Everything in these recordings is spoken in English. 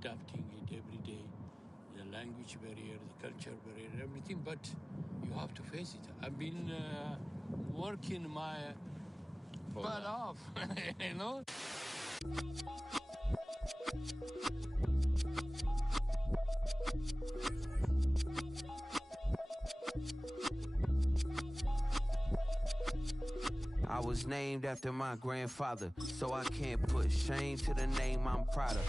adapting it every day. The language barrier, the culture barrier, everything, but you have to face it. I've been working my butt off, you know? I was named after my grandfather, so I can't put shame to the name I'm proud of.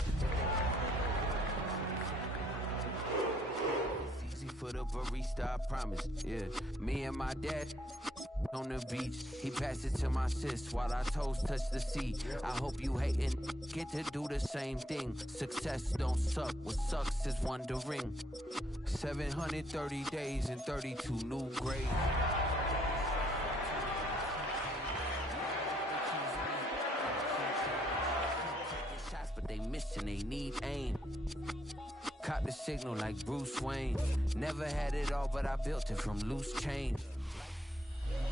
It's easy for the barista, I promise. Yeah, me and my dad on the beach. He passed it to my sis while our toes touch the sea. I hope you hatin' get to do the same thing. Success don't suck, what sucks is wondering. 730 days and 32 new grades. They missing, they need aim. Caught the signal like Bruce Wayne. Never had it all, but I built it from loose change.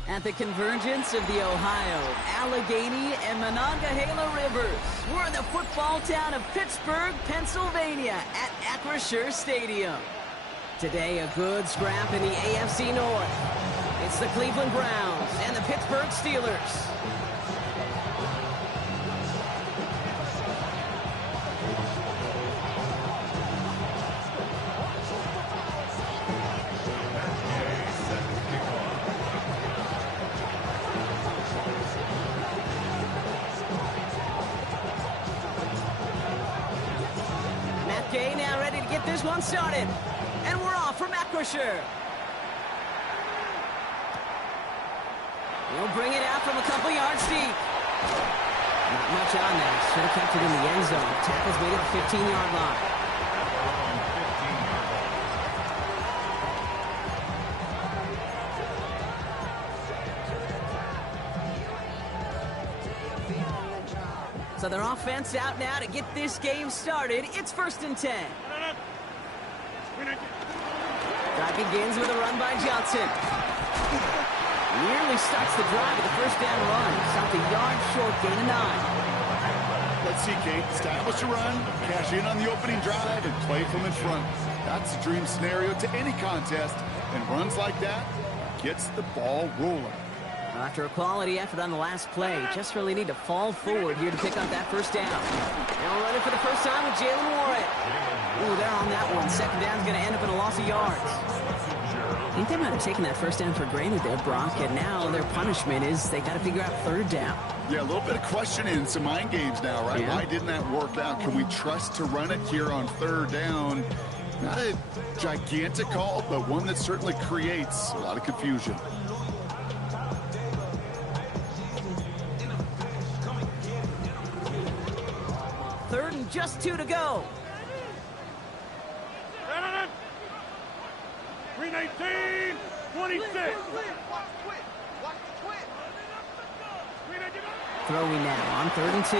At the convergence of the Ohio, Allegheny, and Monongahela Rivers, we're in the football town of Pittsburgh, Pennsylvania, at Acrisure Stadium. Today, a good scrap in the AFC North. It's the Cleveland Browns and the Pittsburgh Steelers. This one started, and we're off from Acrisure. He'll bring it out from a couple yards deep. Not much on that. Should have kept it in the end zone. Tackle's made at the 15-yard line. So their offense out now to get this game started. It's 1st and 10. Drive begins with a run by Johnson. Nearly starts the drive with a first down run. Stopped a yard short, gain of 9. Let's see, Kate. Establish a run, cash in on the opening drive, and play from in front. That's the dream scenario to any contest. And runs like that gets the ball rolling. After a quality effort on the last play, just really need to fall forward here to pick up that first down. They'll run it for the first time with Jalen Warren. Ooh, they're on that one. Second down's going to end up in a loss of yards. I think they might have taken that first down for granted there, Brock, and now their punishment is they got to figure out 3rd down. Yeah, a little bit of questioning and some mind games now, right? Yeah. Why didn't that work out? Can we trust to run it here on 3rd down? Not a gigantic call, but one that certainly creates a lot of confusion. Third and just 2 to go. 319, 26. Throwing now on 3rd and 2.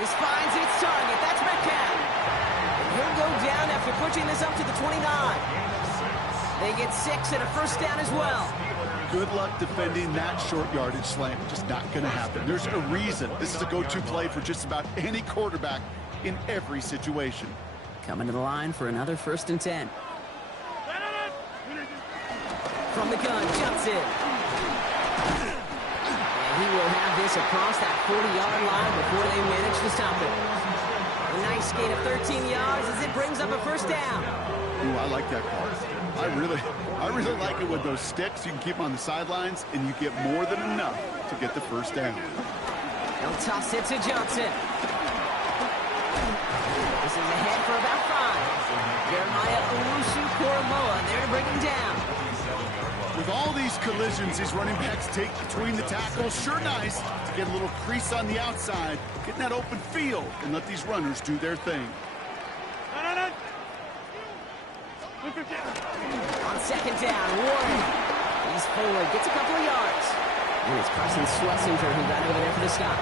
This finds its target. That's Metcalf. And he'll go down after pushing this up to the 29. They get 6 and a first down as well. Good luck defending that short yardage slant. Just not going to happen. There's a reason this is a go-to play for just about any quarterback in every situation. Coming to the line for another 1st and 10. From the gun, Johnson. And he will have this across that 40-yard line before they manage to stop it. A nice gain of 13 yards as it brings up a first down. Ooh, I like that call. I really like it with those sticks. You can keep them on the sidelines, and you get more than enough to get the first down. They'll toss it to Johnson. This is ahead for about 5. Jeremiah Owusu-Koramoah there to bring him down. With all these collisions these running backs take between the tackles, sure nice to get a little crease on the outside, get in that open field, and let these runners do their thing. On 2nd down, Warren. He's forward, gets a couple of yards. And it's Carson Schlesinger who got over there for the stop.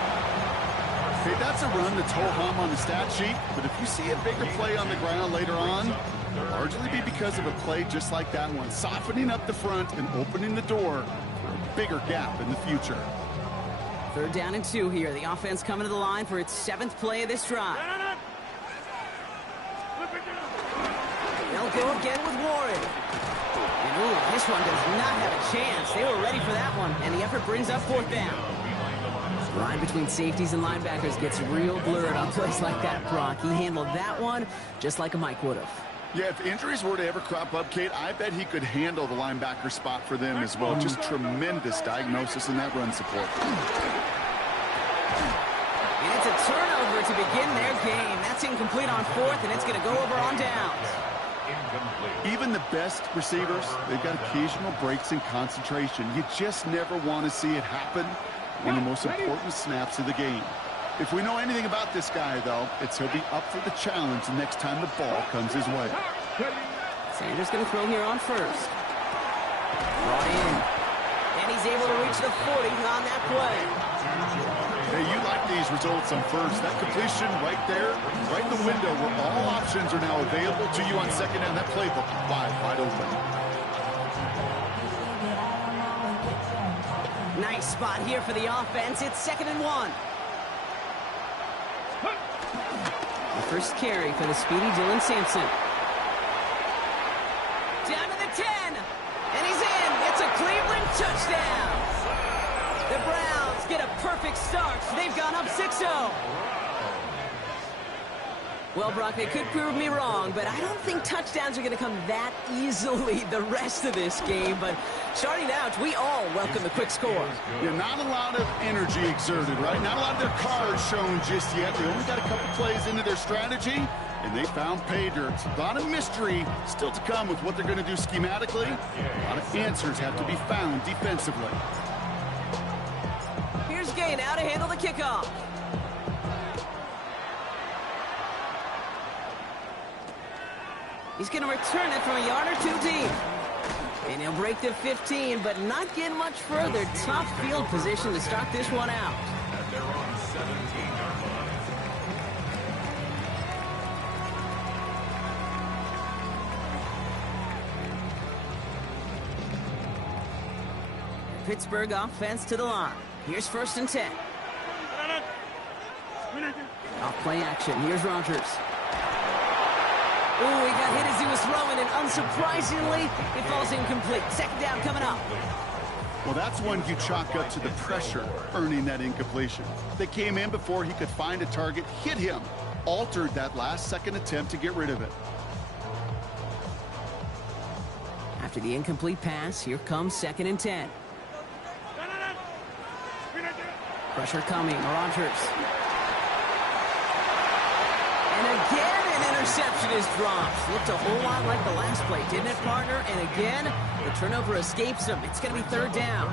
Okay, that's a run that's ho-hum on the stat sheet, but if you see a bigger play on the ground later on, it'll largely be because of a play just like that one, softening up the front and opening the door for a bigger gap in the future. 3rd down and 2 here. The offense coming to the line for its 7th play of this drive. They'll go again with Warren. And ooh, this one does not have a chance. They were ready for that one, and the effort brings up fourth down. The line between safeties and linebackers gets real blurred on plays like that, Brock. He handled that one just like a Mike would have. Yeah, if injuries were to ever crop up, Kate, I bet he could handle the linebacker spot for them as well. Just tremendous diagnosis in that run support. And it's a turnover to begin their game. That's incomplete on fourth, and it's going to go over on downs. Even the best receivers, they've got occasional breaks in concentration. You just never want to see it happen in the most important snaps of the game. If we know anything about this guy, though, it's he'll be up for the challenge the next time the ball comes his way. Sanders going to throw here on first. Brought in. And he's able to reach the 40 on that play. Hey, you like these results on first. That completion right there, right in the window where all options are now available to you on second down. That playbook wide open. Nice spot here for the offense. It's 2nd and 1. The first carry for the speedy Dylan Sampson. Down to the 10. And he's in. It's a Cleveland touchdown. The Browns get a perfect start. They've gone up 6-0. Well, Brock, they could prove me wrong, but I don't think touchdowns are going to come that easily the rest of this game. But starting out, we all welcome the quick score. Yeah, not a lot of energy exerted, right? Not a lot of their cards shown just yet. They only got a couple plays into their strategy, and they found pay dirt. A lot of mystery still to come with what they're going to do schematically. A lot of answers have to be found defensively. Here's Gay now to handle the kickoff. He's going to return it from a yard or two deep. And he'll break the 15, but not get much further. Tough field position to start this one out. And they're on 17-yard line. Pittsburgh offense to the line. Here's 1st and 10. Off play action. Here's Rodgers. Ooh, he got hit as he was throwing, and unsurprisingly, it falls incomplete. 2nd down coming up. Well, that's one you chalk up to the pressure earning that incompletion. They came in before he could find a target, hit him, altered that last-second attempt to get rid of it. After the incomplete pass, here comes 2nd and 10. Pressure coming, Rodgers. And again, an interception is dropped. Looked a whole lot like the last play, didn't it, partner? And again, the turnover escapes him. It's going to be 3rd down.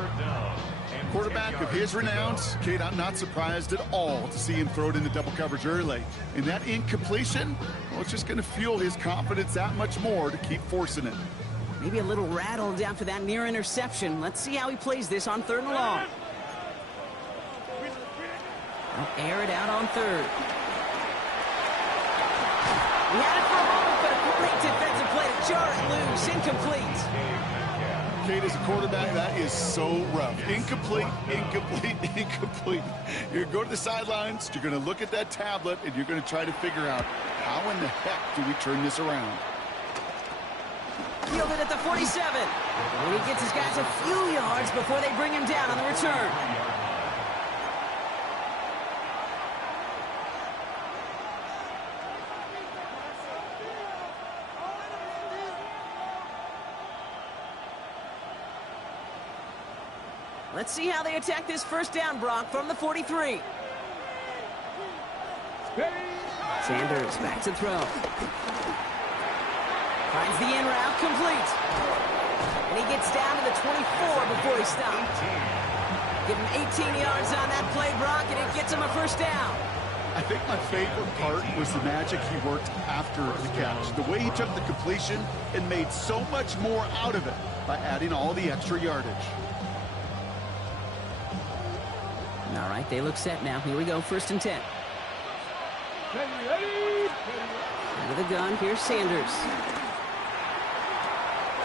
Quarterback of his renowns, Kate, I'm not surprised at all to see him throw it into double coverage early. And that incompletion, well, it's just going to fuel his confidence that much more to keep forcing it. Maybe a little rattled after that near interception. Let's see how he plays this on 3rd and long. They'll air it out on 3rd. He had it for a moment, but a great defensive play to jar it loose. Incomplete. Kate, as a quarterback, that is so rough. Incomplete, incomplete, incomplete. You're going to go to the sidelines, you're going to look at that tablet, and you're going to try to figure out how in the heck do we turn this around. Fielded at the 47. And he gets his guys a few yards before they bring him down on the return. Let's see how they attack this 1st down, Brock, from the 43. Sanders back to throw. Finds the in route, complete. And he gets down to the 24 before he stops. Give him 18 yards on that play, Brock, and it gets him a 1st down. I think my favorite part was the magic he worked after the catch. The way he took the completion and made so much more out of it by adding all the extra yardage. All right, they look set now. Here we go, 1st and 10. Out of the gun, here's Sanders.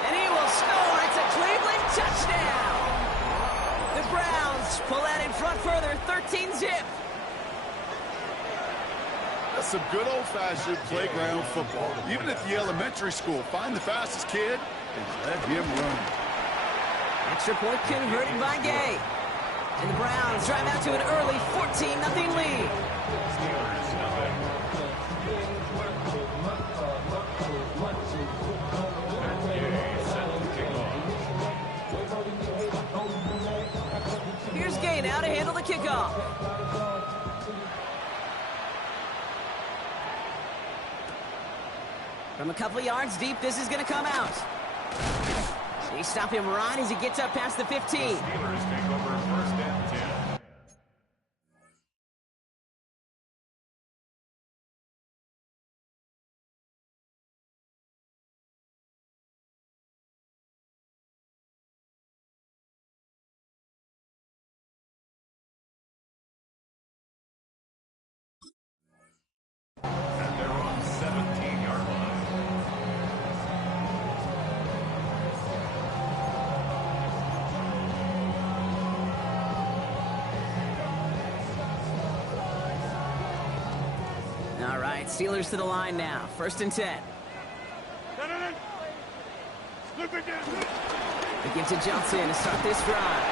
And he will score. It's a Cleveland touchdown. The Browns pull out in front further, 13-zip. That's some good old-fashioned playground football. Even at the elementary school, find the fastest kid and let him run. Extra point converted by Gay. And the Browns drive out to an early 14-0 lead. Here's Gay now to handle the kickoff. From a couple of yards deep, this is going to come out. They stop him right as he gets up past the 15. Steelers take over first and 10. And they're on 17-yard line. All right, Steelers to the line now. First and 10. They give to Johnson to start this drive.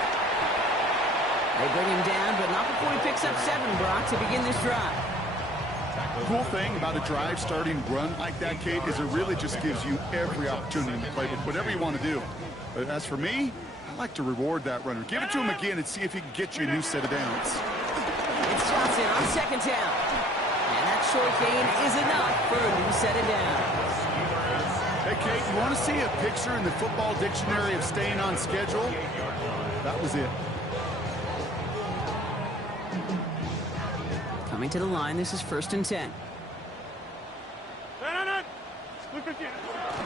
They bring him down, but not before he picks up 7, Brock, to begin this drive. The cool thing about a drive starting run like that, Kate, is it really just gives you every opportunity to play with whatever you want to do. But as for me, I like to reward that runner. Give it to him again and see if he can get you a new set of downs. It's Johnson on second down. And that short gain is enough for a new set of downs. Hey, Kate, you want to see a picture in the football dictionary of staying on schedule? That was it. Coming to the line, this is first and 10.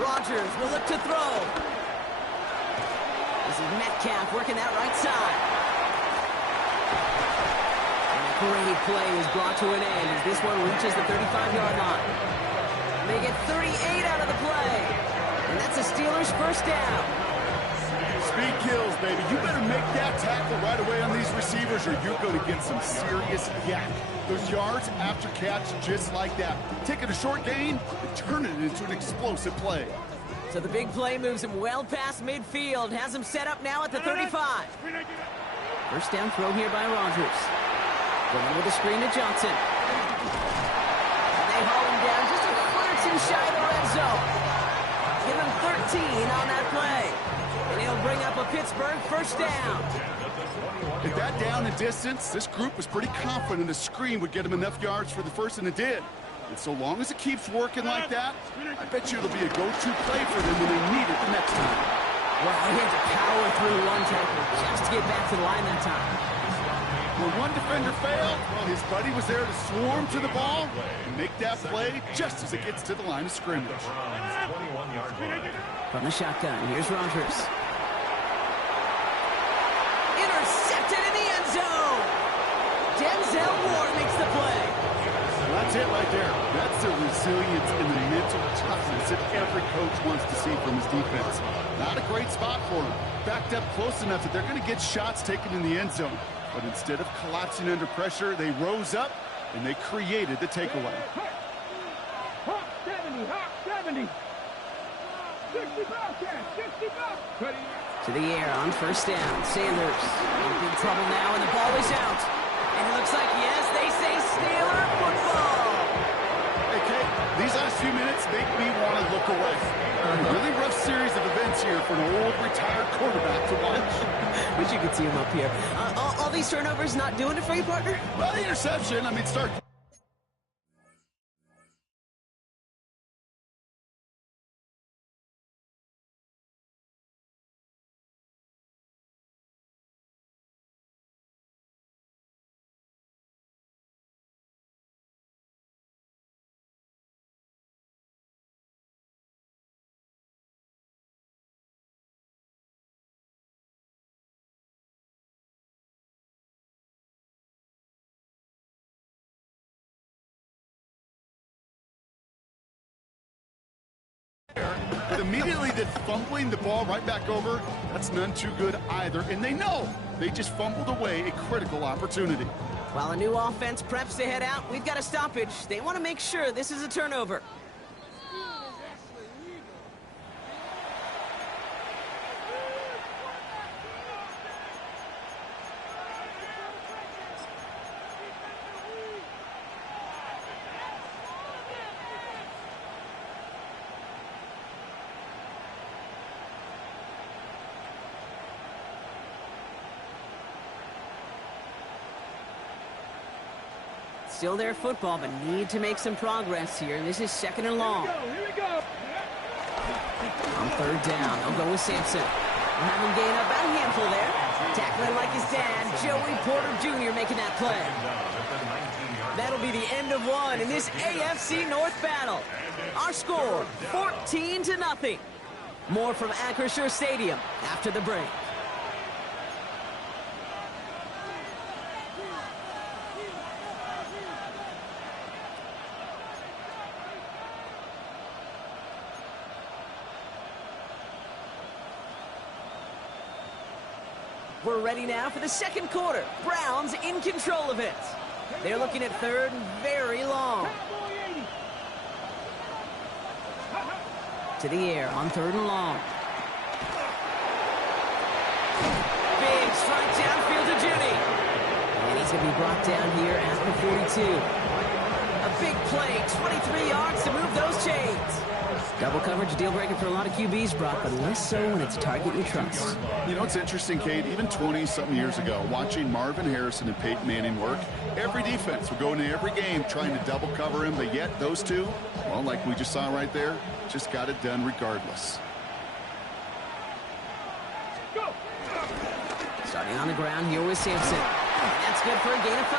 Rodgers will look to throw. This is Metcalf working that right side. And a great play is brought to an end as this one reaches the 35-yard line. They get 38 out of the play. And that's a Steelers first down. Speed kills, baby. You better make that tackle right away on these receivers or you're going to get some serious yak. Those yards after catch just like that. Taking a short gain and turning it into an explosive play. So the big play moves him well past midfield. Has him set up now at the 35. First down throw here by Rodgers. Going with a screen to Johnson. They haul him down just a foot or two shy of the red zone. Give him 13 on that play. And he'll bring up a Pittsburgh first down. At that down and distance, this group was pretty confident a screen would get him enough yards for the first, and it did. And so long as it keeps working like that, I bet you it'll be a go-to play for them when they need it the next time. Well, he had to power through one tackle just to get back to the line that time. When one defender failed, well, his buddy was there to swarm to the ball and make that play just as it gets to the line of scrimmage. From the shotgun, here's Rodgers. Intercepted in the end zone. Denzel Ward makes the play. That's it right there. That's the resilience and the mental toughness that every coach wants to see from his defense. Not a great spot for him. Backed up close enough that they're going to get shots taken in the end zone. But instead of collapsing under pressure, they rose up and they created the takeaway. 70. 65. To the air on first down. Sanders in big trouble now, and the ball is out. And it looks like, yes, they say Steeler football. Hey, Kate, these last few minutes make me want to look away. A really rough series of events here for an old retired quarterback to watch. Wish you could see him up here. All these turnovers not doing it for you, partner? Well, the interception, start... But immediately then fumbling the ball right back over, that's none too good either. And they know they just fumbled away a critical opportunity. While a new offense preps to head out, we've got a stoppage. They want to make sure this is a turnover. Still their football, but need to make some progress here. And this is 2nd and long. Here we go. On 3rd down, they'll go with Sampson. We'll have him gain up about a handful there. Tackling like his dad, Joey Porter Jr. making that play. That'll be the end of one in this AFC North battle. Our score, 14-0. More from Acrisure Stadium after the break. We're ready now for the 2nd quarter. Browns in control of it. They're looking at 3rd and very long. To the air on 3rd and long. Big strike downfield to Judy. And he's going to be brought down here at the 42. A big play, 23 yards to move those chains. Double coverage, deal breaker for a lot of QBs, Brock, but less so when it's a target you trust. You know, it's interesting, Kate, even 20-something years ago, watching Marvin Harrison and Peyton Manning work, every defense would go into every game trying to double cover him, but yet those two, well, like we just saw right there, just got it done regardless. Go. Starting on the ground here with Sampson. That's good for a gain of 5.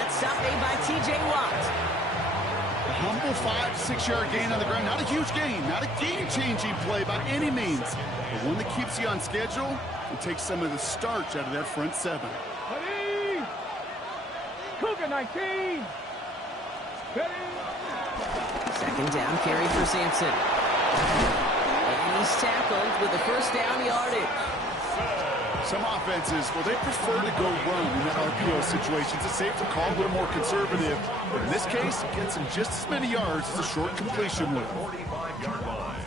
That stop made by T.J. Watt. A humble 5 to 6 yard gain on the ground. Not a huge gain, not a game-changing play by any means, but one that keeps you on schedule and takes some of the starch out of that front 7. Ready. Cougar 19. Ready. 2nd down carry for Sampson. And he's tackled with the 1st down yardage. Some offenses, well, they prefer to go run in that RPO situations. It's safe to call a little more conservative. But in this case, it gets him just as many yards as a short completion will. 45-yard line.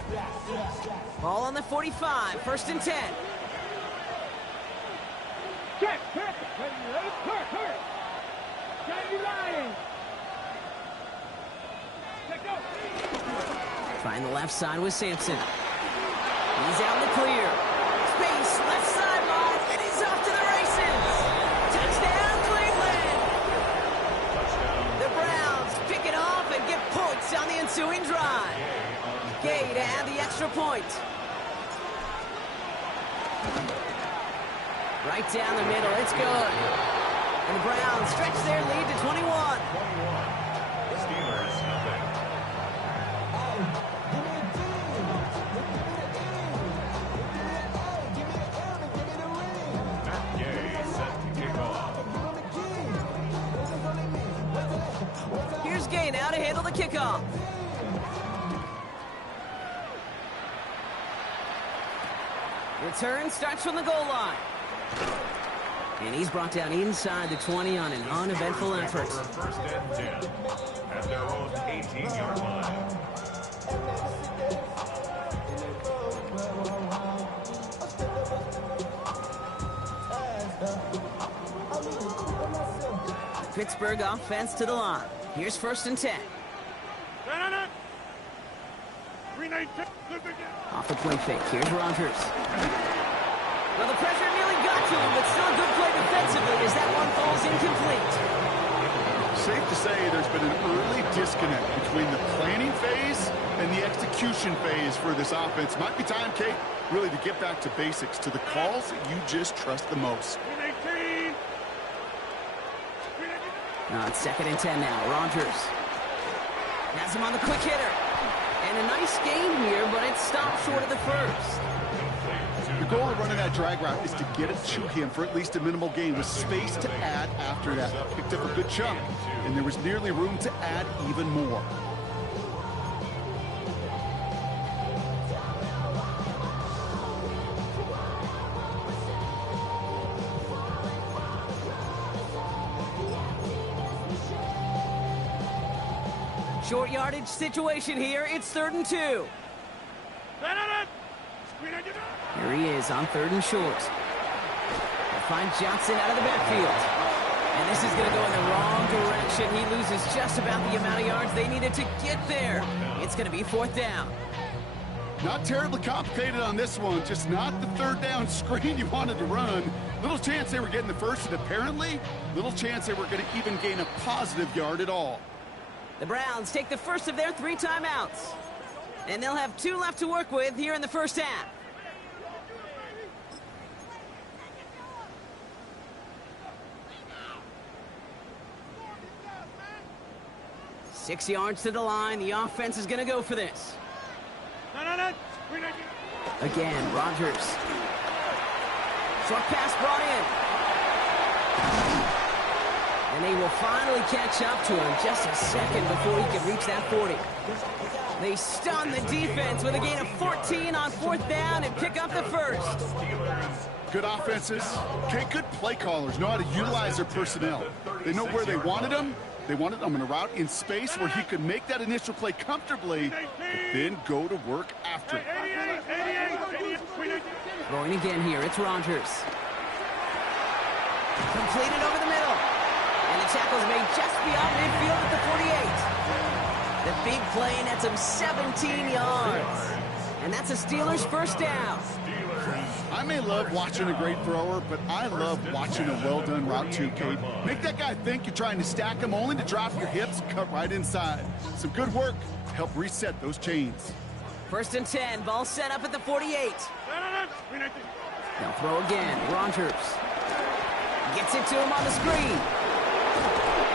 Ball on the 45, 1st and 10. Check. Hurt. Johnny Lyons. Let's go. Trying the left side with Sampson. He's out in the clear. Space, left sideline, and he's off to the races. Touchdown, Cleveland. The Browns pick it off and get points on the ensuing drive. Gay to add the extra point. Right down the middle, it's good. And the Browns stretch their lead to 21. Steelers, nothing. Matt Gay set to kick off. Here's Gay now to handle the kickoff. Return starts from the goal line. And he's brought down inside the 20 on an uneventful effort. For 1st and 10 at their own 18-yard line. Pittsburgh offense to the line. Here's 1st and 10. Off the play fake. Here's Rodgers. Well, the pressure nearly got to him, but still a good play defensively as that one falls incomplete. Safe to say there's been an early disconnect between the planning phase and the execution phase for this offense. Might be time, Kate, really to get back to basics, to the calls that you just trust the most. It's 2nd and 10 now. Rodgers has him on the quick hitter. And a nice gain here, but it stopped short of the 1st. The goal of running that drag route is to get it to him for at least a minimal gain with space to add after that. Picked up a good chunk, and there was nearly room to add even more. short yardage situation here. It's 3rd and 2. Here he is on 3rd and short. They'll find Johnson out of the backfield. And this is going to go in the wrong direction. He loses just about the amount of yards they needed to get there. It's going to be 4th down. Not terribly complicated on this one, just not the 3rd down screen you wanted to run. Little chance they were getting the first, and apparently, little chance they were going to even gain a positive yard at all. The Browns take the first of their 3 timeouts. And they'll have 2 left to work with here in the first half. Six yards to the line. The offense is going to go for this. Again, Rodgers. Short pass brought in. And they will finally catch up to him just a second before he can reach that 40. They stun the defense with a gain of 14 on 4th down and pick up the first. Good offenses. Okay, good play callers know how to utilize their personnel. They know where they wanted them. They wanted him in a route in space where he could make that initial play comfortably, but then go to work after it. Throwing again here, it's Rodgers. Completed over the middle. And the tackle's made just beyond midfield at the 48. The big play nets him 17 yards. And that's a Steelers first down. I may love watching a great thrower, but I love watching a well-done route too, Kate. Make that guy think you're trying to stack him only to drop your hips, cut right inside. Some good work to help reset those chains. 1st and 10, ball set up at the 48. They'll throw again, Rodgers. Gets it to him on the screen.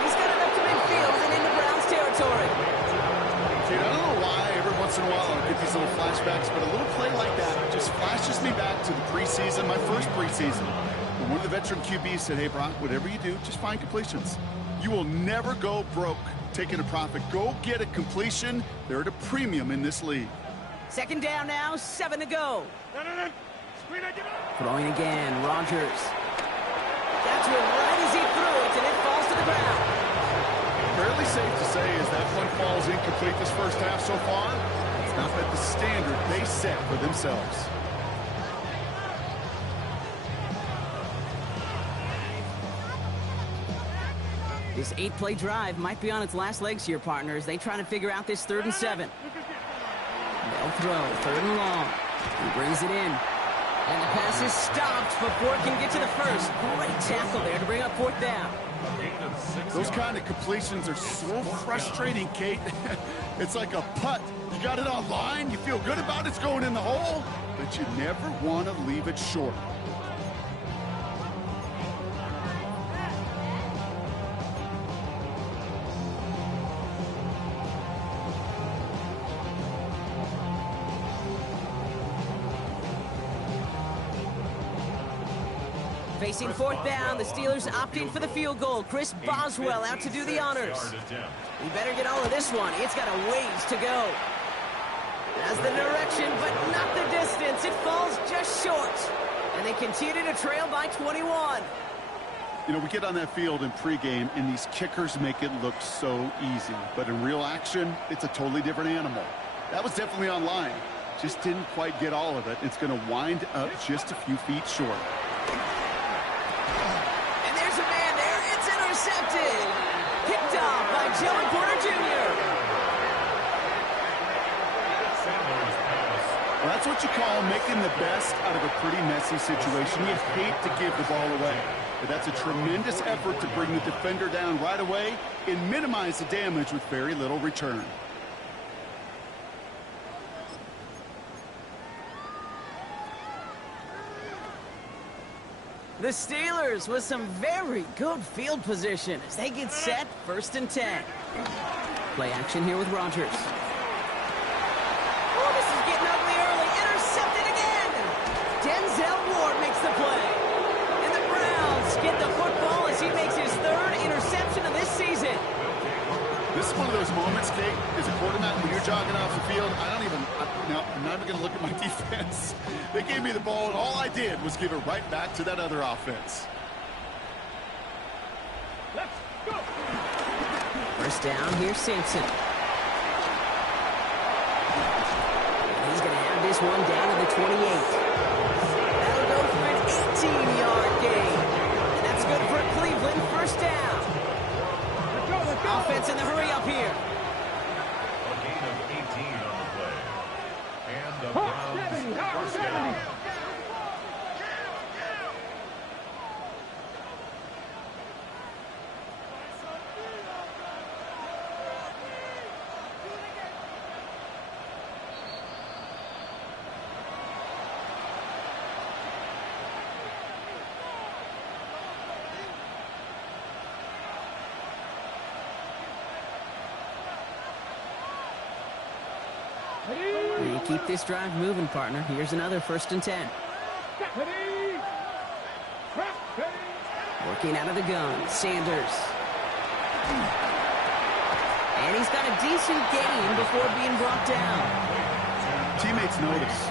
He's got it up to midfield and into Browns territory. Kate, I don't know why every once in a while I get these little flashbacks, but a little play like that just flashes me back to the preseason, my first preseason. When one of the veteran QBs said, hey, Brock, whatever you do, just find completions. You will never go broke taking a profit. Go get a completion. They're at a premium in this league. 2nd down now, 7 to go. Throwing again, Rodgers. That's it right as he threw it, and it falls to the ground. Fairly safe to say as that one falls incomplete this first half so far, it's not at the standard they set for themselves. This 8-play drive might be on its last legs here, partners. They try to figure out this 3rd and 7. They'll throw, 3rd and long. He brings it in. And the pass is stopped before it can get to the first. Great tackle there to bring up 4th down. Those kind of completions are so frustrating, Kate. It's like a putt. You got it on line, you feel good about it's going in the hole, but you never want to leave it short. Facing 4th down, the Steelers opting for the field goal. Chris Boswell out to do the honors. He better get all of this one. It's got a ways to go. Has the direction, but not the distance. It falls just short. And they continue to trail by 21. You know, we get on that field in pregame, and these kickers make it look so easy. But in real action, it's a totally different animal. That was definitely on line. Just didn't quite get all of it. It's going to wind up just a few feet short. Intercepted. Picked off by Joey Porter Jr. Well, that's what you call making the best out of a pretty messy situation. You hate to give the ball away, but that's a tremendous effort to bring the defender down right away and minimize the damage with very little return. The Steelers with some very good field position as they get set, 1st and 10. Play action here with Rodgers. Oh, this is getting ugly early. Intercepted again. Denzel Ward makes the play. And the Browns get the football as he makes his 3rd interception of this season. This is one of those moments, Kate, as a quarterback, when you're jogging off the field, I'm not even going to look at my defense. They gave me the ball, and all I did was give it right back to that other offense. Let's go. 1st down, here's Simpson. this one down to the 28. That'll go for an 18-yard gain. And that's good for Cleveland. First down. Let's go. Offense in the hurry up here. A gain of 18 on the play. And the Hot Browns 70, hot first 70. down. You keep this drive moving, partner. Here's another 1st and 10. Ready. Ready. Working out of the gun, Sanders. And he's got a decent gain before being brought down. Teammates notice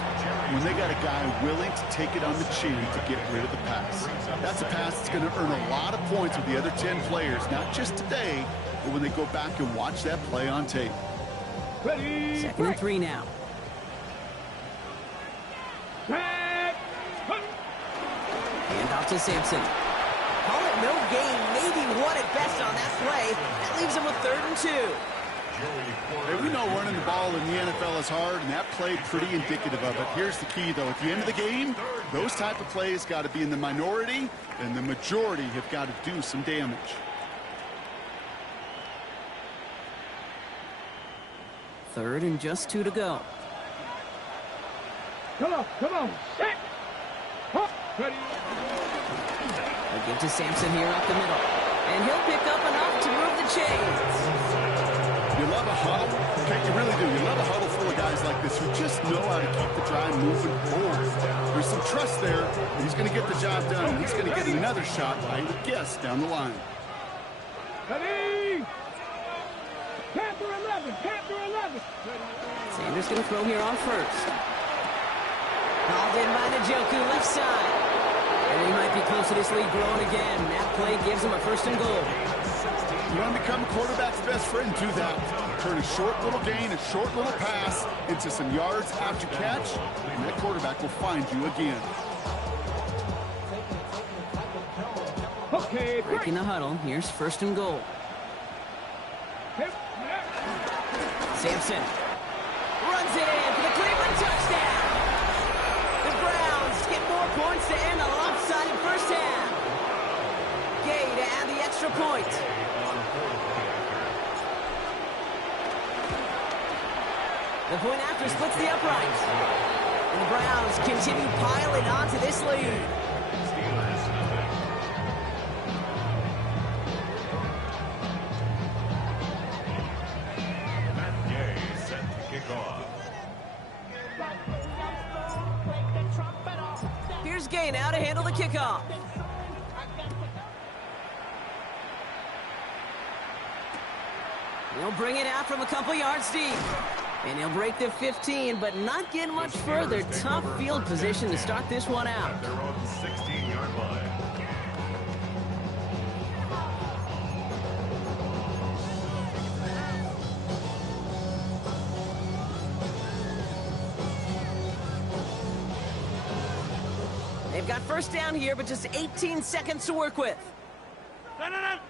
when they got a guy willing to take it on the chin to get rid of the pass. That's a pass that's going to earn a lot of points with the other 10 players, not just today, but when they go back and watch that play on tape. Ready. 2nd and 3 now. Back. Hand off to Sampson. Call it no gain, maybe one at best on that play. That leaves him with 3rd and 2. Hey, we know running the ball in the NFL is hard, and that play pretty indicative of it. Here's the key, though. At the end of the game, those type of plays got to be in the minority, and the majority have got to do some damage. 3rd and just 2 to go. Come on. Set. Hot. Ready. They'll give to Sampson here up the middle. And he'll pick up enough to move the chains. You love a huddle? Okay, you really do. You love a huddle full of guys like this who just know how to keep the drive moving forward. There's some trust there. He's going to get the job done. He's going to get another shot, I would guess, down the line. Ready. Panther 11. Panther 11. Sanders going to throw here on 1st. Called in by Njoku, left side. And he might be close to this lead growing again. That play gives him a 1st and goal. You want to become a quarterback's best friend? Do that. Turn a short little gain, a short little pass into some yards after catch, and that quarterback will find you again. Okay. Breaking the huddle. Here's 1st and goal. Sampson runs it in for the Cleveland touchdown. The Browns get more points to end a lopsided first half. Gay to add the extra point. The point after splits the uprights. And the Browns continue piling onto this lead. Here's Gay now to handle the kickoff. He'll bring it out from a couple yards deep. And he'll break the 15, but not get much further. Tough field position to start this one out. Their own 16-yard line. They've got 1st down here, but just 18 seconds to work with. Not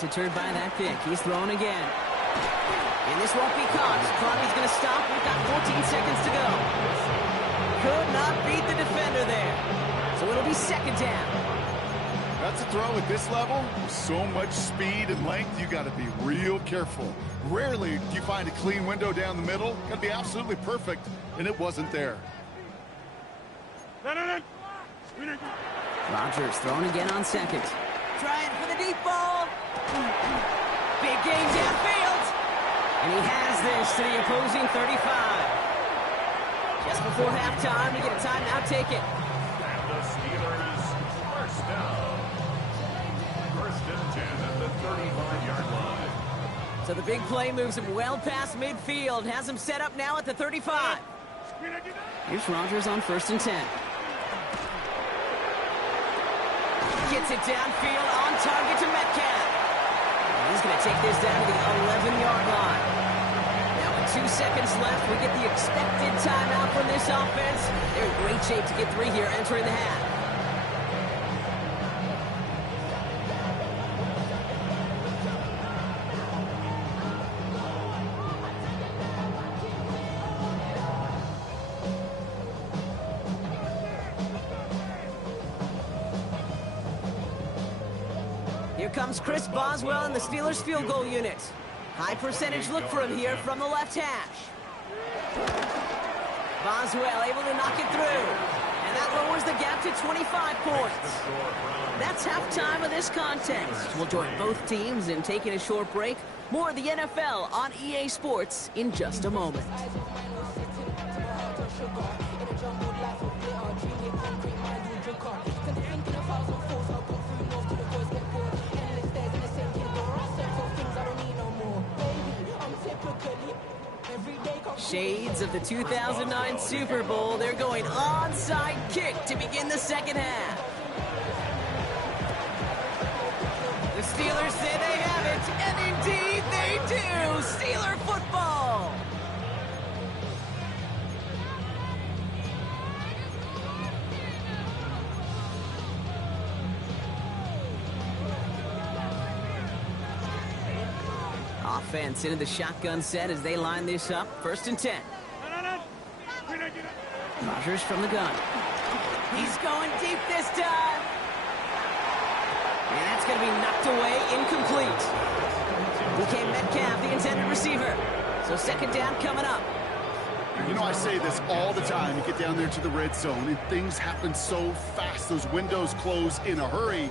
deterred by that pick. He's throwing again. And this won't be caught. Clock is going to stop. We've got 14 seconds to go. Could not beat the defender there. So it'll be 2nd down. That's a throw at this level. With so much speed and length, you got to be real careful. Rarely do you find a clean window down the middle. Got to be absolutely perfect, and it wasn't there. Rodgers throwing again on 2nd. Trying for the deep ball. Big game downfield. And he has this to the opposing 35. Just before halftime to get a timeout taken. And the Steelers first down. 1st and 10 at the 35-yard line. So the big play moves him well past midfield. Has him set up now at the 35. Here's Rodgers on 1st and 10. Gets it downfield on target to Metcalf. And he's going to take this down to the 11-yard line. Now with 2 seconds left. We get the expected timeout from this offense. They're in great shape to get 3 here entering the half. Here comes Chris Boswell in the Steelers field goal unit. High percentage look for him here from the left hash. Boswell able to knock it through. And that lowers the gap to 25 points. That's halftime of this contest. We'll join both teams in taking a short break. More of the NFL on EA Sports in just a moment. Shades of the 2009 Super Bowl. They're going onside kick to begin the second half. The Steelers say they have it, and indeed they do. Steeler football. Offense into the shotgun set as they line this up. 1st and 10. Rodgers from the gun. He's going deep this time. And that's going to be knocked away, incomplete. DK Metcalf, the intended receiver. So 2nd down coming up. You know, I say this all the time. You get down there to the red zone, and things happen so fast. Those windows close in a hurry.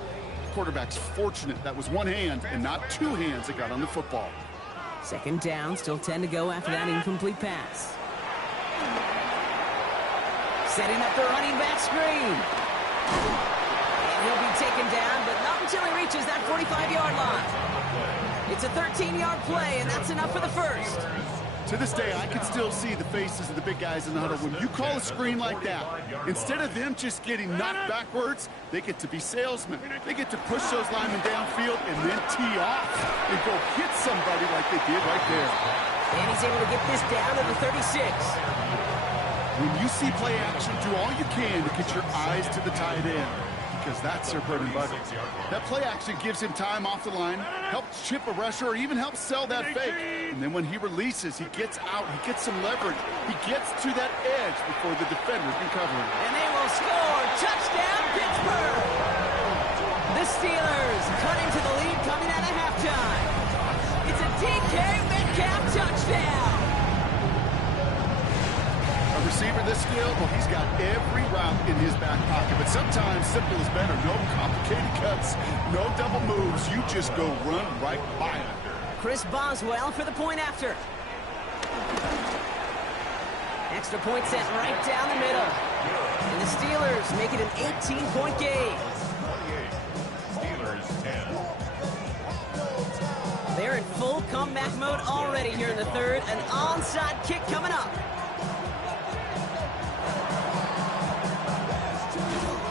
Quarterback's fortunate that was one hand and not 2 hands that got on the football. 2nd down, still 10 to go after that incomplete pass. Setting up the running back screen. And he'll be taken down, but not until he reaches that 45-yard line. It's a 13-yard play, and that's enough for the first. To this day, I can still see the faces of the big guys in the huddle. When you call a screen like that, instead of them just getting knocked backwards, they get to be salesmen. They get to push those linemen downfield and then tee off and go hit somebody like they did right there. And he's able to get this down to the 36. When you see play action, do all you can to get your eyes to the tight end, because that's their bread and butter. That play action gives him time off the line, helps chip a rusher, or even helps sell that fake. And then when he releases, he gets out, he gets some leverage. He gets to that edge before the defender can cover him. And they will score. Touchdown, Pittsburgh! The Steelers cutting to the lead coming out of halftime. It's a DK Metcalf touchdown. A receiver this skilled, well, he's got every route in his back pocket. But sometimes simple is better. No complicated cuts, no double moves. You just go run right by him. Chris Boswell for the point after. Extra point set right down the middle. And the Steelers make it an 18-point game. 28. Steelers 10. They're in full comeback mode already here in the 3rd. An onside kick coming up.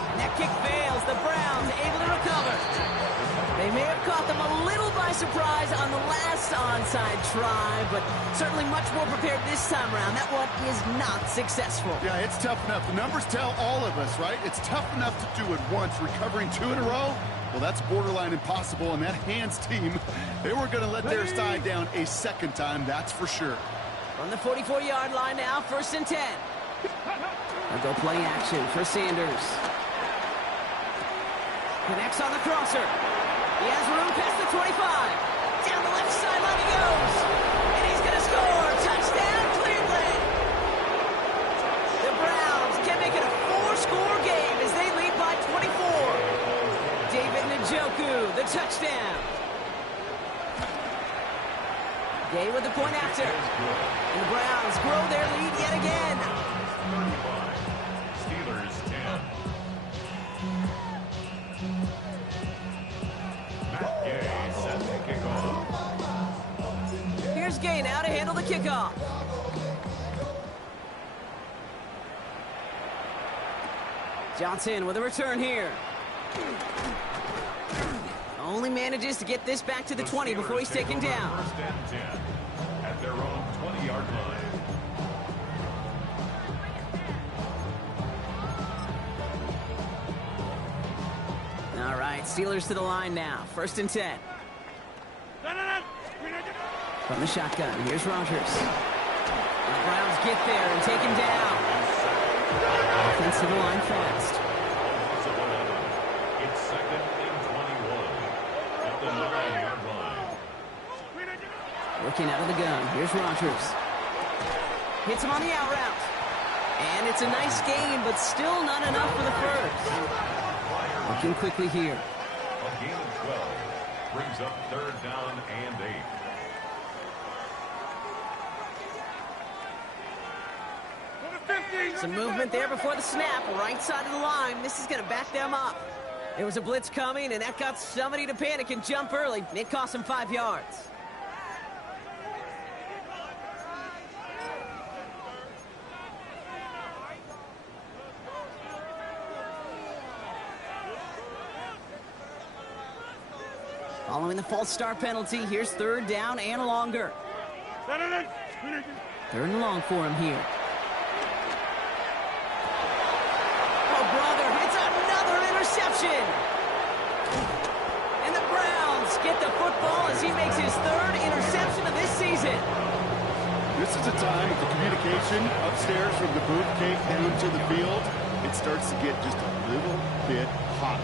And that kick fails. The Browns able to recover. They may have caught them a little by surprise on the last onside try, but certainly much more prepared this time around. That one is not successful. Yeah, it's tough enough. The numbers tell all of us, right? It's tough enough to do it once. Recovering 2 in a row, well, that's borderline impossible. And that hands team, they were going to let their side down a 2nd time, that's for sure. On the 44-yard line now, 1st and 10. They'll go play action for Sanders. Connects on the crosser. He has room past the 25. Down the left sideline he goes. And he's going to score. Touchdown, Cleveland. The Browns can make it a 4-score game as they lead by 24. David Njoku, the touchdown. Gay with the point after. And the Browns grow their lead yet again. 35. Steelers 10. Matt Gay set the kickoff. Here's Gay now to handle the kickoff. Johnson with a return here. Only manages to get this back to the 20 before he's taken down. 1st and 10 at their own 20-yard 20-yard line. All right, Steelers to the line now. 1st and 10. From the shotgun, here's Rodgers. The Browns get there and take him down. Offense to the line fast. It's 2nd and 21 at the 9-yard line. Working out of the gun, here's Rodgers. Hits him on the out route. And it's a nice gain, but still not enough for the first. Looking quickly here. A gain of 12 brings up 3rd down and 8. Some movement there before the snap, right side of the line. This is going to back them up. There was a blitz coming, and that got somebody to panic and jump early. It cost them 5 yards. Following the false start penalty, here's 3rd down and longer. 3rd and long for him here. Oh, brother, it's another interception. And the Browns get the football as he makes his 3rd interception of this season. This is a time with the communication upstairs from the booth cake down to the field. It starts to get just a little bit hot.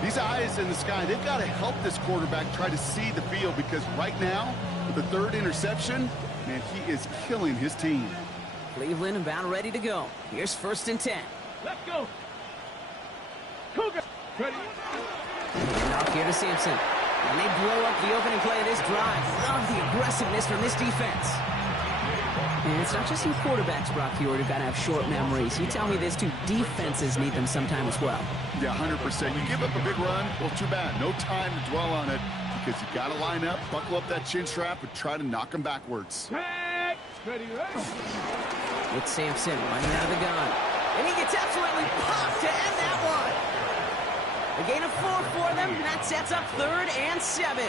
These eyes in the sky, they've got to help this quarterback try to see the field, because right now, with the 3rd interception, man, he is killing his team. Cleveland about ready to go. Here's 1st and 10. Let's go. Cougar. Ready. And off here to Sampson. And they blow up the opening play of this drive. Love the aggressiveness from this defense. And it's not just some quarterbacks, Brock, who got to have short memories. You tell me this, too, defenses need them sometime as well. Yeah, 100%. You give up a big run, well, too bad. No time to dwell on it, because you got to line up, buckle up that chin strap, and try to knock them backwards. Ready. It's Sampson running out of the gun. And he gets absolutely popped to end that one. A gain of 4 for them. That sets up 3rd and 7.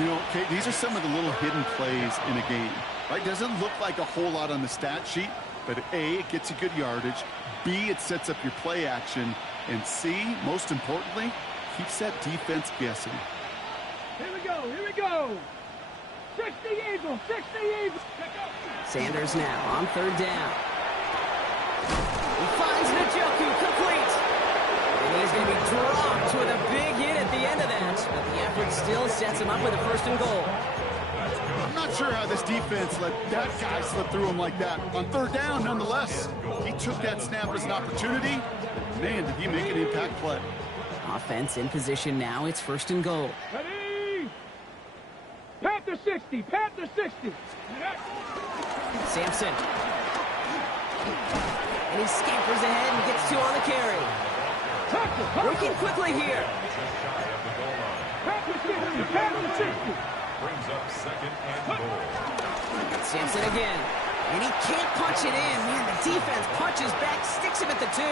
You know, Kate, these are some of the little hidden plays in a game. Right? Doesn't look like a whole lot on the stat sheet, but A, it gets you good yardage. B, it sets up your play action. And C, most importantly, keeps that defense guessing. Here we go. 60 Eagles. Sanders now on 3rd down. He finds Njoku complete. And he's going to be dropped with a big hit at the end of that. But the effort still sets him up with a 1st and goal. I'm not sure how this defense let that guy slip through him like that. On 3rd down, nonetheless, he took that snap as an opportunity. Man, did he make an impact play. Offense in position now. It's 1st and goal. Ready. Panther 60. Sampson. And he scampers ahead and gets 2 on the carry. Working quickly here. Panther 60. Brings up 2nd and goal. Sampson again. And he can't punch it in. Man, the defense punches back, sticks him at the 2.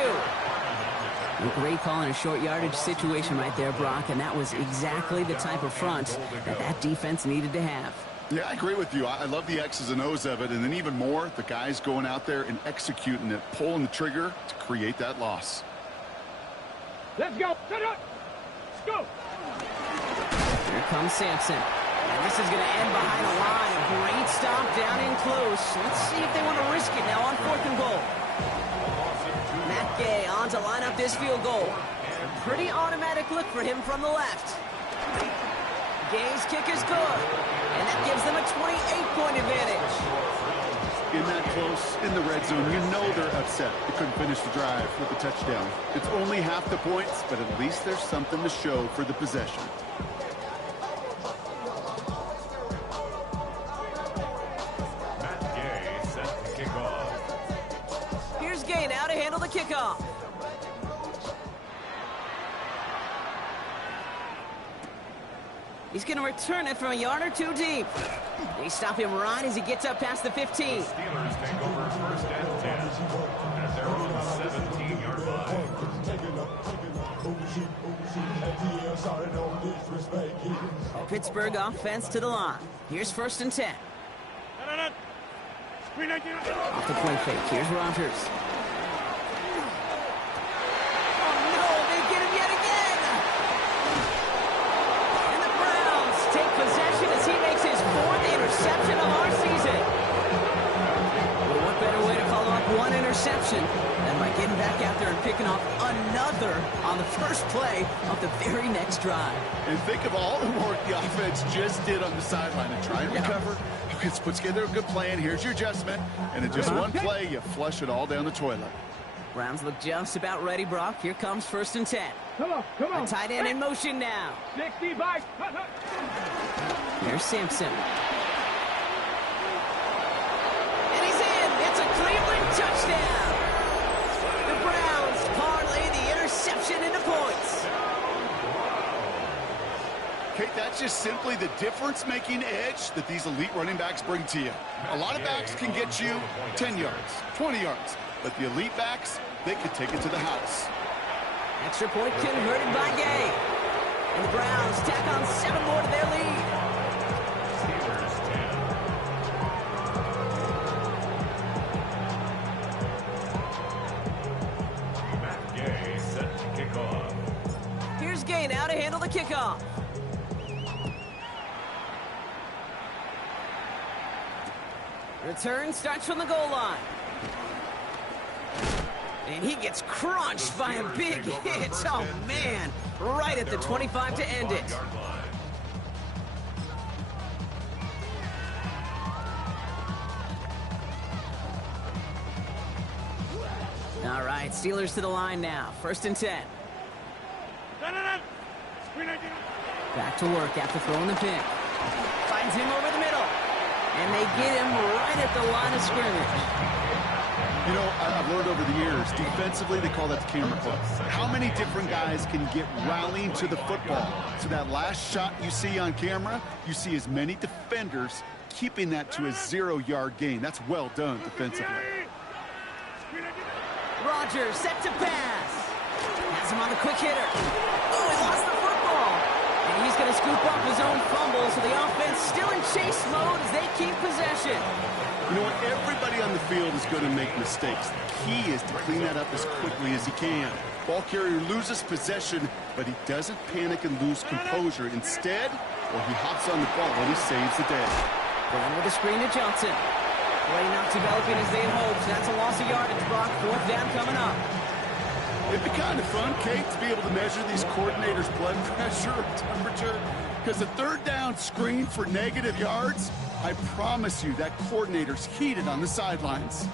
A great call in a short yardage situation right there, Brock, and that was exactly the type of front that defense needed to have. Yeah, I agree with you. I love the X's and O's of it, and then even more, the guys going out there and executing it, pulling the trigger to create that loss. Let's go. Set up. Let's go. Here comes Sampson. And this is going to end behind the line. A great stop down in close. Let's see if they want to risk it now on 4th and goal. Matt Gay on to line up this field goal. A pretty automatic look for him from the left. Gay's kick is good. And that gives them a 28-point advantage. In that close, in the red zone, you know they're upset. They couldn't finish the drive with a touchdown. It's only half the points, but at least there's something to show for the possession. Matt Gay set to kick off. Here's Gay now to handle the kickoff. He's going to return it from a yard or 2 deep. They stop him right as he gets up past the 15. Steelers take over 1st and 10 at their own 17-yard line. Pittsburgh offense to the line. Here's 1st and 10. Off the point fake. Here's Rodgers. Oh, no. They get him yet again. And the Browns take possession as he makes his 4th interception of our season. Well, what better way to follow up one interception than by getting back out there and picking off another on the first play of the very next drive. And think of all the work the offense just did on the sideline and try and recover. Let's put together a good plan. Here's your adjustment. And in just one play, you flush it all down the toilet. Browns look just about ready, Brock. Here comes 1st and 10. Come on, come on. A tight end in motion now. 65. Here's Sampson. And he's in. It's a Cleveland touchdown. The Browns parlay the interception into points. Kate, that's just simply the difference-making edge that these elite running backs bring to you. A lot of backs can get you 10 yards, 20 yards, but the elite backs, they can take it to the house. Extra point converted by Gay. And the Browns tack on 7 more to their lead. Steelers 10. Matt Gay set to kick off. Here's Gay now to handle the kickoff. Return starts from the goal line. And he gets crunched by a big hit. Oh, man. Right at the 25 to end it. All right, Steelers to the line now. 1st and 10. Back to work after throwing the pick. Finds him over the middle. And they get him right at the line of scrimmage. You know, I've learned over the years, defensively, they call that the camera club. How many different guys can get rallying to the football? So that last shot you see on camera, you see as many defenders keeping that to a 0-yard gain. That's well done defensively. Rodgers set to pass. Has him on the quick hitter. Oh, he lost the football. And he's going to scoop up his own fumble, so the offense still in chase mode as they keep possession. You know what? Everybody on the field is going to make mistakes. The key is to clean that up as quickly as he can. Ball carrier loses possession, but he doesn't panic and lose composure. Instead, he hops on the ball and he saves the day. Going with the screen to Johnson. Play not developing as they had hoped. That's a loss of yardage, Brock. 4th down coming up. It'd be kind of fun, Kate, to be able to measure these coordinators' blood pressure, temperature, because the 3rd down screen for negative yards, I promise you that coordinator's heated on the sidelines.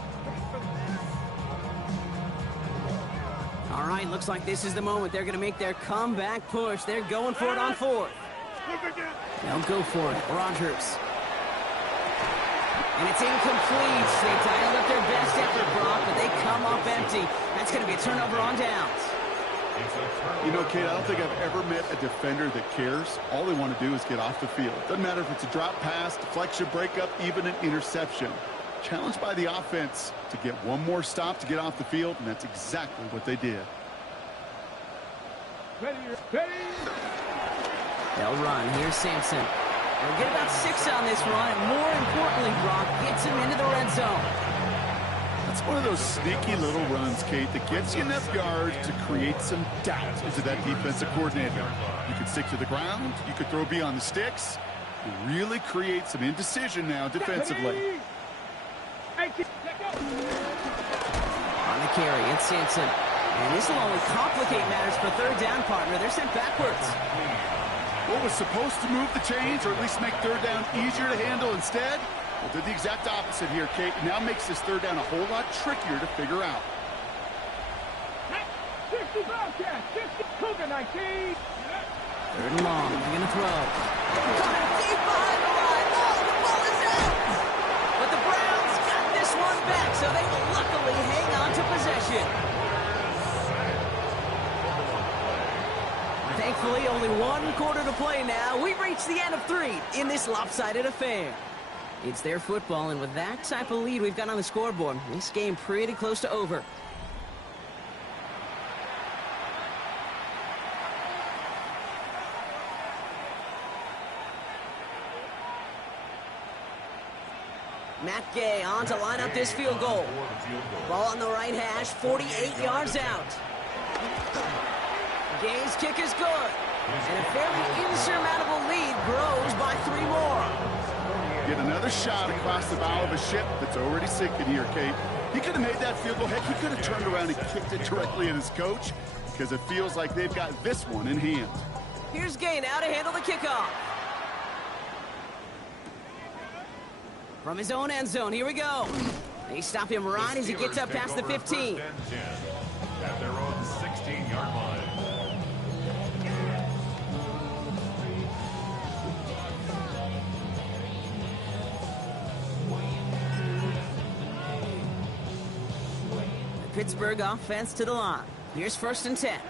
All right, looks like this is the moment. They're going to make their comeback push. They're going for it on 4th. They'll go for it. Rodgers. And it's incomplete. They dialed up their best effort, Brock, but they come up empty. That's going to be a turnover on downs. You know, Kate, I don't think I've ever met a defender that cares. All they want to do is get off the field. Doesn't matter if it's a drop pass, deflection, breakup, even an interception. Challenged by the offense to get one more stop to get off the field, and that's exactly what they did. They'll run. Here's Sampson. They'll get about 6 on this run, and more importantly, Brock gets him into the red zone. That's one of those sneaky little runs, Kate, that gets you enough yards to create some doubt into that defensive coordinator. You can stick to the ground. You could throw beyond the sticks. You really create some indecision now defensively. On the carry, it's Sampson. And this will only complicate matters for 3rd down, partner. They're sent backwards. What was supposed to move the chains, or at least make 3rd down easier to handle instead? Well, did the exact opposite here, Kate. It now makes this 3rd down a whole lot trickier to figure out. 60 Bobcats, 60 Cougar 19. 3rd and long. They're going to throw. Coming deep behind the line. Oh, the ball is out. But the Browns got this one back, so they will luckily hang on to possession. Thankfully, only 1 quarter to play now. We've reached the end of 3 in this lopsided affair. It's their football, and with that type of lead we've got on the scoreboard, this game pretty close to over. Matt Gay on to line up this field goal. Ball on the right hash, 48 yards out. Gay's kick is good. And a fairly insurmountable lead grows by 3 more. Get another shot across the bow of a ship that's already sinking here, Kate. He could have made that field goal. Heck, he could have turned around and kicked it directly at his coach because it feels like they've got this one in hand. Here's Gay now to handle the kickoff. From his own end zone, here we go. They stop him right as he gets up past the 15. At their own 16-yard line. The Pittsburgh offense to the line. Here's 1st and 10.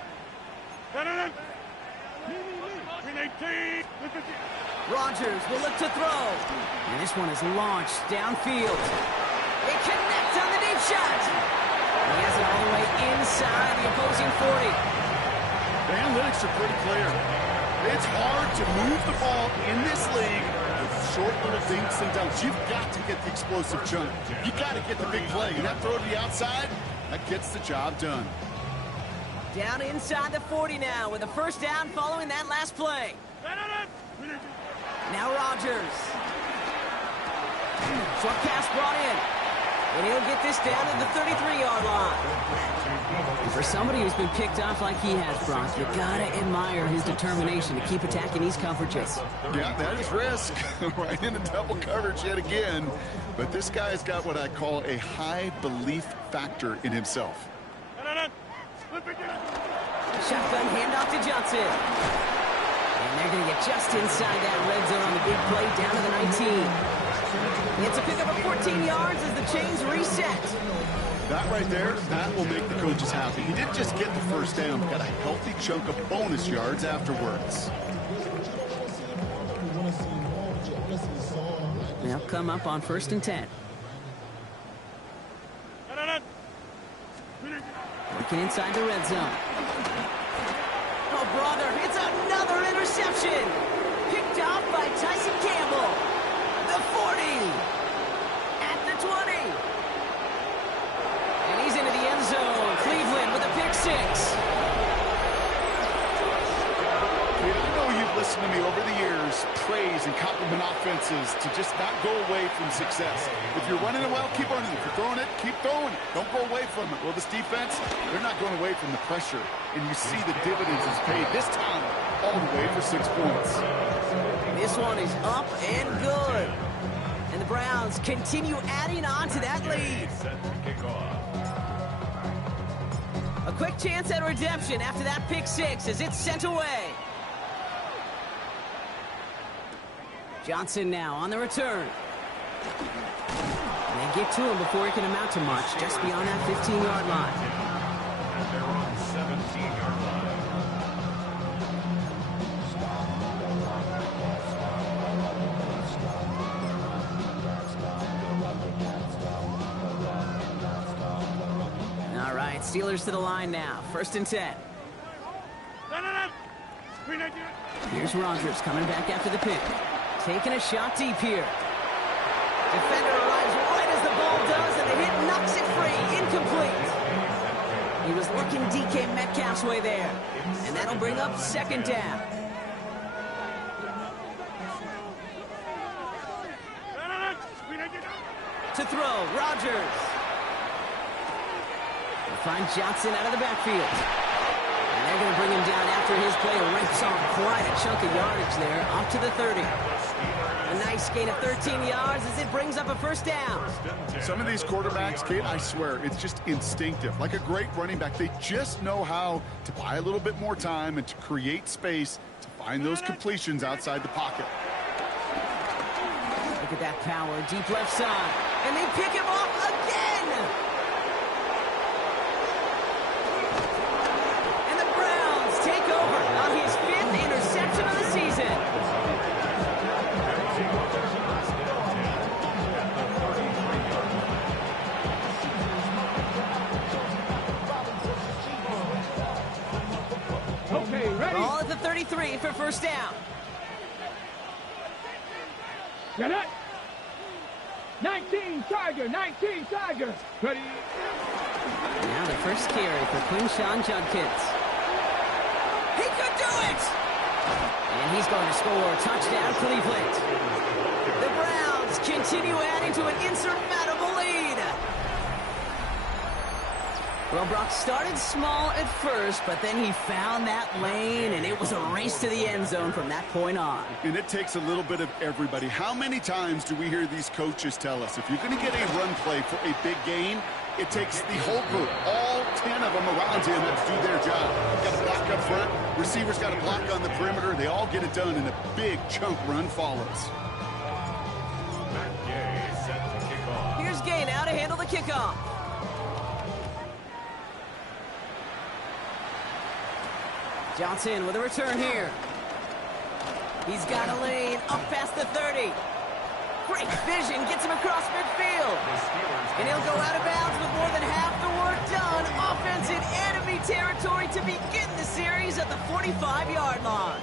Rodgers will look to throw. And this one is launched downfield. They connect on the deep shot. He has it all the way inside the opposing 40. The analytics are pretty clear. It's hard to move the ball in this league with short little dinks and dunks. You've got to get the explosive chunk. You've got to get the big play. And that throw to the outside, that gets the job done. Down inside the 40 now with a 1st down following that last play. Now Rodgers. Short pass brought in. And he'll get this down to the 33-yard line. And for somebody who's been picked off like he has, Brock, you gotta admire his determination to keep attacking these coverages. Yeah, that is risk. Right into double coverage yet again. But this guy's got what I call a high belief factor in himself. Shotgun handoff to Johnson. And they're going to get just inside that red zone on the big play down to the 19. It's a pickup of 14 yards as the chains reset. That right there, that will make the coaches happy. He didn't just get the 1st down, got a healthy chunk of bonus yards afterwards. They'll come up on 1st and 10. Working inside the red zone. Oh, brother, it's another interception. Picked off by Tyson Campbell. The 40. At the 20. And he's into the end zone. Cleveland with a pick 6. Kid, I know you've listened to me over the years praise and compliment offenses to just not go away from success. If you're running it well, keep running it. If you're throwing it, keep throwing it. Don't go away from it. Well, this defense, they're not going away from the pressure. And you see the dividends it's paid this time all the way for 6 points. This one is up and good. And the Browns continue adding on to that lead. A quick chance at redemption after that pick 6 as it's sent away. Johnson now on the return. And they get to him before he can amount to much, just beyond that 15-yard line. At their own 17-yard line. All right, Steelers to the line now. 1st and 10. Here's Rodgers coming back after the pick. Taking a shot deep here. Defender arrives right as the ball does, and the hit knocks it free. Incomplete. He was looking DK Metcalf's way there. And that'll bring up 2nd down. To throw, Rodgers. They find Johnson out of the backfield. And they're going to bring him down after his play rips off quite a chunk of yardage there, up to the 30. A nice gain of 13 yards as it brings up a 1st down. Some of these quarterbacks, Kate, I swear, it's just instinctive. Like a great running back, they just know how to buy a little bit more time and to create space to find those completions outside the pocket. Look at that power, deep left side. And they pick him off again! And the Browns take over on his 5th interception of the season. Okay, ready? Ball at the 33 for 1st down. Get it. 19 Tiger, 19 Tiger. Ready? Now the first carry for Quinshon Judkins. He could do it! And he's going to score. Touchdown, Cleveland. The Browns continue adding to an insurmountable lead. Well, Brock started small at first, but then he found that lane, and it was a race to the end zone from that point on. And it takes a little bit of everybody. How many times do we hear these coaches tell us, if you're going to get a run play for a big gain, it takes the whole group, all 10 of them around him that do their job. Got to block up front, receivers got to block on the perimeter. They all get it done, and a big chunk run follows. Matt Gay set to kick off. Here's Gay now to handle the kickoff. Johnson with a return here. He's got a lane up past the 30. Great vision, gets him across midfield. And he'll go out of bounds with more than half the work done. Offense in enemy territory to begin the series at the 45-yard line.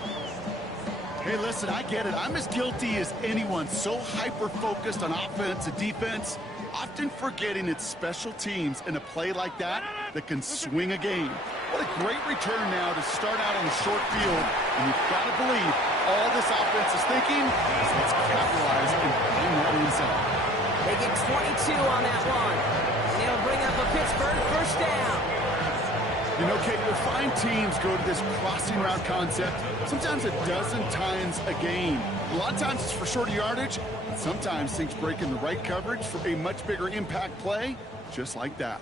Hey, listen, I get it. I'm as guilty as anyone. So hyper-focused on offense and defense, often forgetting it's special teams in a play like that that can swing a game. What a great return now to start out on the short field. And you've got to believe all this offense is thinking is let's capitalize and bring that inside. They get 22 on that one. And it'll bring up a Pittsburgh first down. You know, Kate, you'll find teams go to this crossing route concept sometimes a dozen times a game. A lot of times it's for shorter yardage, and sometimes things break in the right coverage for a much bigger impact play, just like that.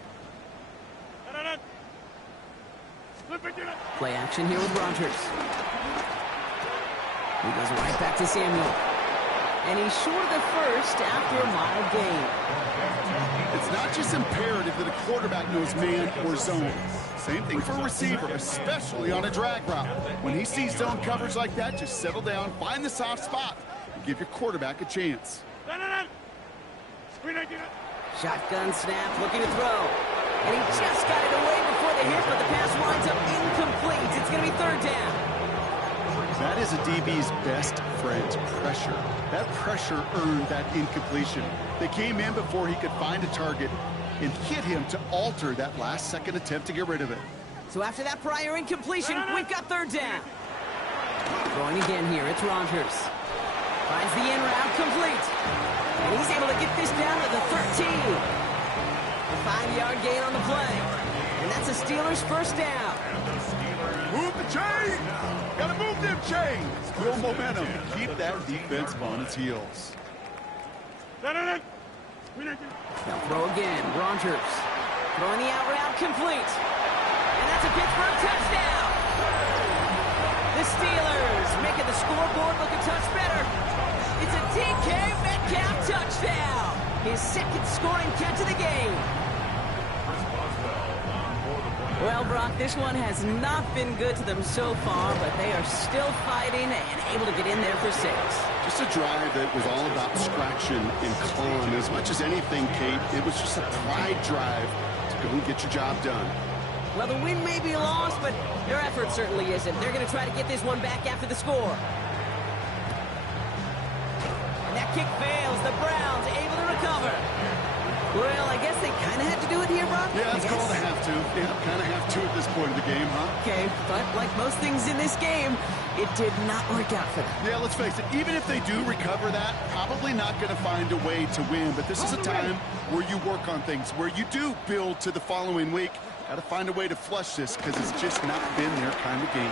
Play action here with Rodgers. He goes right back to Samuel. And he's short of the first after a mild gain. It's not just imperative that a quarterback knows man or zone. Same thing for a receiver, especially on a drag route. When he sees zone coverage like that, just settle down, find the soft spot, and give your quarterback a chance. Shotgun snap, looking to throw. And he just got it away before the hit, but the pass winds up incomplete. It's going to be third down. That is a DB's best friend, pressure. That pressure earned that incompletion. They came in before he could find a target and hit him to alter that last-second attempt to get rid of it. So after that prior incompletion, we've got third down. Going again here, it's Rodgers. Finds the in route complete. And he's able to get this down to the 13. A 5-yard gain on the play. And that's a Steelers first down. Move the chains! Gotta move them chains! Build momentum. Keep that defense on its heels. Now throw again, Rodgers. Throwing the out route complete. And that's a Pittsburgh touchdown. The Steelers making the scoreboard look a touch better. It's a DK Metcalf touchdown. His second scoring catch of the game. Well, Brock, this one has not been good to them so far, but they are still fighting and able to get in there for 6. Just a drive that was all about scratching and clawing. As much as anything, Kate, it was just a pride drive to go and get your job done. Well, the win may be lost, but their effort certainly isn't. They're going to try to get this one back after the score. And that kick fails. The Browns able to recover. Well, I guess they kind of had to do it here, Brock. Yeah, it's called a have to. Yeah, kind of have to at this point of the game, huh? Okay, but like most things in this game, it did not work out for them. Yeah, let's face it, even if they do recover that, probably not going to find a way to win. But this is a time where you work on things, where you do build to the following week. Got to find a way to flush this because it's just not been their kind of game.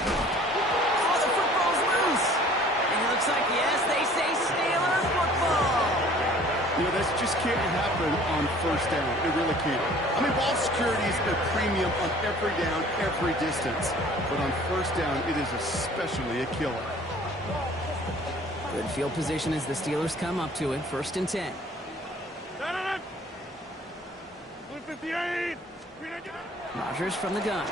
Oh, the football's loose. And it looks like, yes, they say Steeler football. You know, this just can't happen on first down. It really can't. I mean, ball security is a premium on every down, every distance. But on first down, it is especially a killer. Good field position as the Steelers come up to it. 1st and 10. Rodgers from the gun.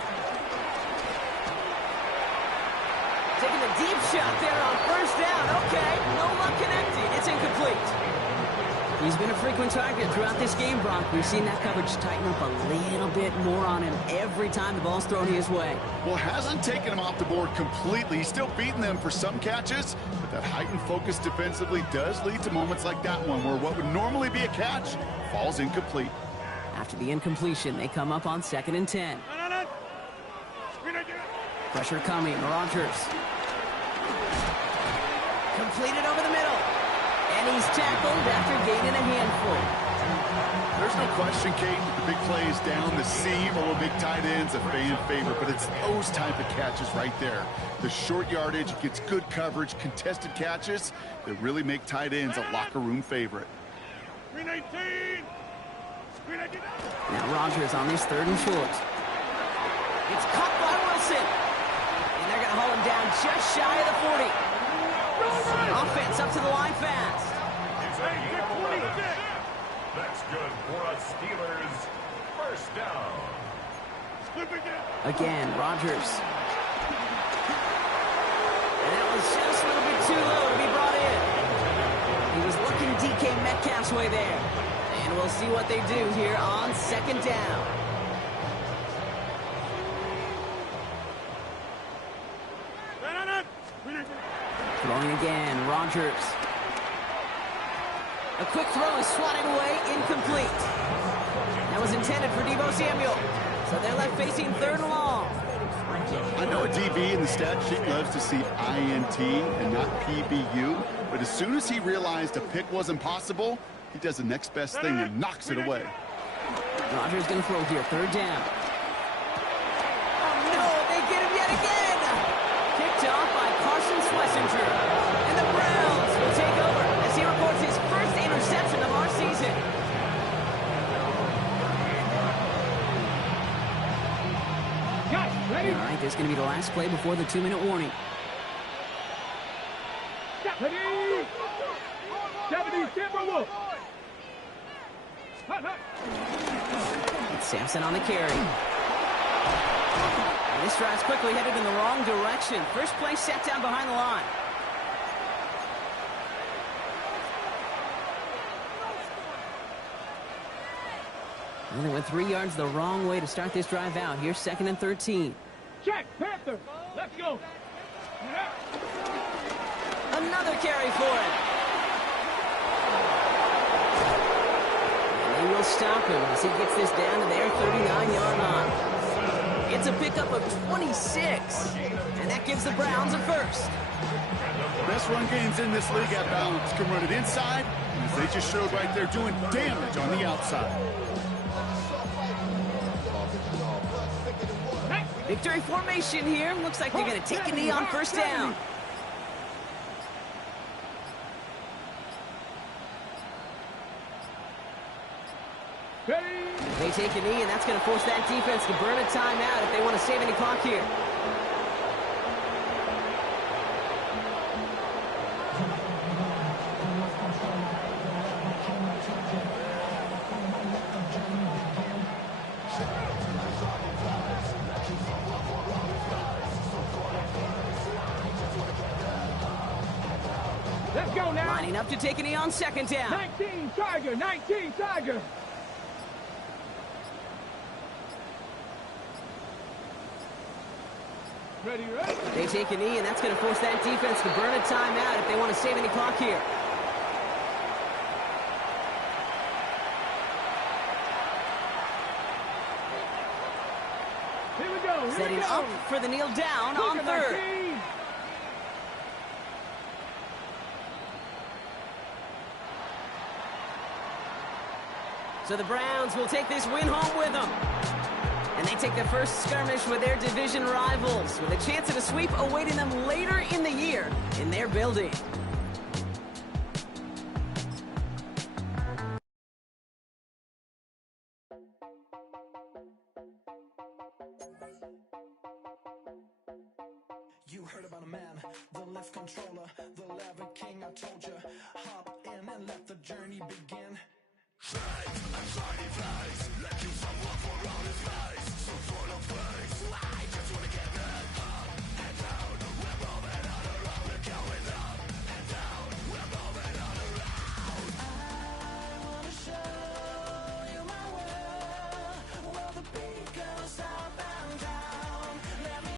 Taking a deep shot there on 1st down. Okay, no luck connecting. It's incomplete. He's been a frequent target throughout this game, Brock. We've seen that coverage tighten up a little bit more on him every time the ball's thrown his way. Well, hasn't taken him off the board completely. He's still beating them for some catches, but that heightened focus defensively does lead to moments like that one where what would normally be a catch falls incomplete. After the incompletion, they come up on 2nd and 10. Pressure coming, Rodgers. Completed over the middle. And he's tackled after gaining a handful. There's no question, Kate, the big plays down the seam or big tight ends a fan favorite, but it's those type of catches right there. The short yardage gets good coverage, contested catches that really make tight ends a locker room favorite. Now Rodgers on this 3rd and short. It's caught by Wilson. And they're going to haul him down just shy of the 40. Offense up to the line fast. That's good for a Steelers first down. Again, Rodgers. And that was just a little bit too low to be brought in. He was looking DK Metcalf's way there. And we'll see what they do here on 2nd down. Throwing again, Rodgers. A quick throw is swatted away, incomplete. That was intended for Deebo Samuel. So they're left facing 3rd and long. I know a DB in the stat sheet loves to see INT and not PBU, but as soon as he realized a pick wasn't possible, he does the next best thing and knocks it away. Rodgers going to throw here, 3rd down. Oh, no, they get him yet again. Picked off by Carson Schlesinger. And the Browns will take over as he records his first interception of our season. Ready? All right, this is going to be the last play before the 2-minute warning. Ready? 70 Timberwolves. It's Sampson on the carry. And this drive's quickly headed in the wrong direction. First play set down behind the line. And they went 3 yards the wrong way to start this drive out. Here's 2nd and 13. Check, Panther. Let's go. Another carry for him. And they will stop him as he gets this down to their 39-yard line. It's a pickup of 26. And that gives the Browns a first. Best run games in this league at balance can run it inside, as they just showed right there doing damage on the outside. Victory formation here. Looks like they're going to take a knee on 1st down. They take a knee, and that's going to force that defense to burn a timeout if they want to save any clock here. Let's go now. Lining up to take a knee on 2nd down. 19 Tiger, 19 Tiger. Ready, ready. They take a knee, and that's going to force that defense to burn a timeout if they want to save any clock here. Here we go. Setting up for the kneel down on 3rd. So the Browns will take this win home with them. And they take the first skirmish with their division rivals, with a chance at a sweep awaiting them later in the year in their building. You heard about a man, the lift controller, the lever king, I told you. Hop in and let the journey begin. Flight, I'm trying flies, let you someone for all his lies. So